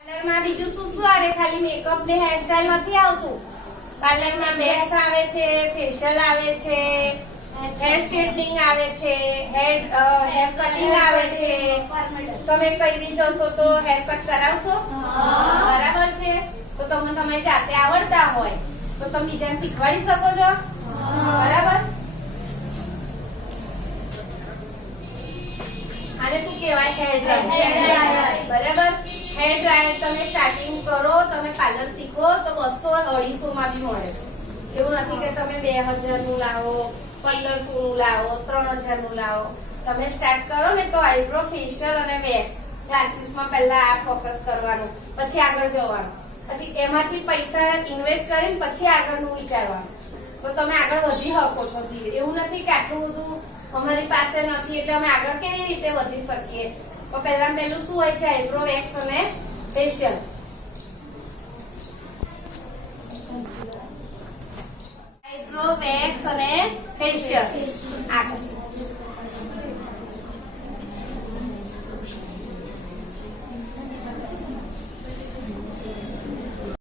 પાર્લરમાં બીજું શું શું આવે? ખાલી મેકઅપ ને હેરસ્ટાઈલ નથી આવતું. પાર્લરમાં વેક્સ આવે છે, ફેશિયલ આવે છે, હેર સ્ટ્રેટનિંગ આવે છે, હેર કટિંગ આવે છે. તમે કઈ બી જશો તો હેર કટ કરાવશો? બરાબર છે. તો તમે જાતે આવડતા હોય તો તમે બીજાને શીખવાડી શકો છો. બરાબર. આને શું કહેવાય? Hair dryer. બરાબર. હેર ડ્રાયર તમે સ્ટાર્ટિંગ કરો, તમે પાર્લર શીખો તો 200-250 માં બી મળે છે. એવું નથી કે તમે 2000 નું લાવો, 1500 નું લાવો, 3000 નું લાવો. તમે સ્ટાર્ટ કરો ને તો આઈબ્રો, ફેશિયલ અને વેક્સ ક્લાસીસમાં પહેલા આ ફોકસ કરવાનું, પછી આગળ જવાનું, પછી એમાંથી પૈસા ઇન્વેસ્ટ કરીને પછી આગળનું વિચારવાનું. તો તમે આગળ વધી શકો છો ધીરે. એવું નથી કે આટલું બધું અમારી પાસે નથી એટલે અમે આગળ કેવી રીતે વધી શકીએ. તો પહેલું શું હોય છે? આઈબ્રો, વેક્સ અને ફેશિયલ. આઈબ્રો, વેક્સ અને ફેશિયલ. આગળ